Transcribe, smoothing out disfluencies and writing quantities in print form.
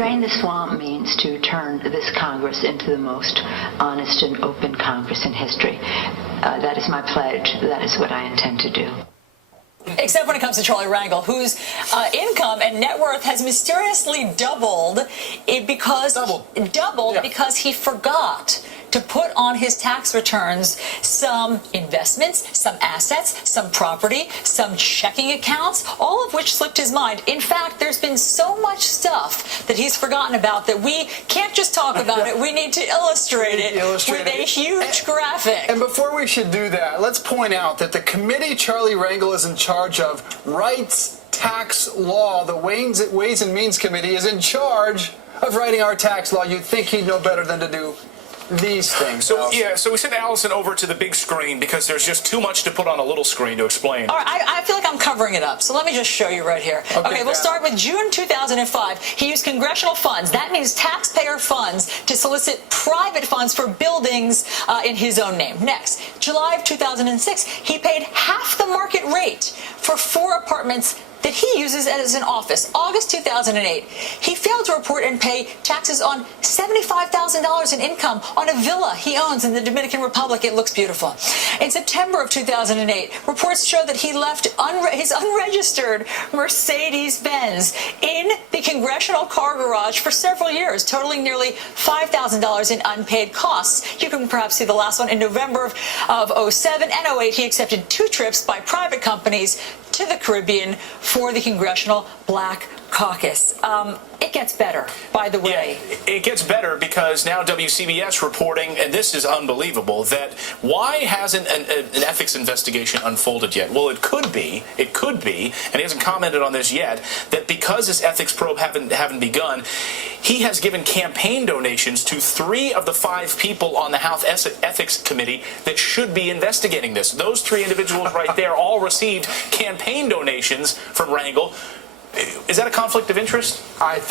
Drain the swamp means to turn this Congress into the most honest and open Congress in history. That is my pledge. That is what I intend to do. Except when it comes to Charlie Rangel, whose income and net worth has mysteriously doubled because he forgot to put on his tax returns some investments, some assets, some property, some checking accounts, all of which slipped his mind. In fact, there's been so much stuff that he's forgotten about that we can't just talk about it. We need to illustrate it with a huge graphic. And before we should do that, let's point out that the committee Charlie Rangel is in charge of, Rights, Tax Law, the Ways and Means Committee, is in charge of writing our tax law. You'd think he'd know better than to do these things. So we sent Allison over to the big screen because there's just too much to put on a little screen to explain. All right, I feel like I'm covering it up, so let me just show you right here. Okay, we'll start with June 2005. He used congressional funds, that means taxpayer funds, to solicit private funds for buildings in his own name. Next, July of 2006, he paid half the market rate for 4 apartments that he uses as an office. August 2008, he failed to report and pay taxes on $75,000 in income on a villa he owns in the Dominican Republic. It looks beautiful. In September of 2008, reports show that he left his unregistered Mercedes-Benz in the congressional car garage for several years, totaling nearly $5,000 in unpaid costs. You can perhaps see the last one in November of 07 and 08. He accepted 2 trips by private companies to the Caribbean for the Congressional Black Caucus. It gets better, by the way. Yeah, it gets better because now WCBS reporting, and this is unbelievable, that why hasn't an ethics investigation unfolded yet? Well, it could be, and he hasn't commented on this yet, that because this ethics probe haven't begun, he has given campaign donations to 3 of the 5 people on the House Ethics Committee that should be investigating this. Those 3 individuals right there all received campaign donations from Rangel. Is that a conflict of interest? I think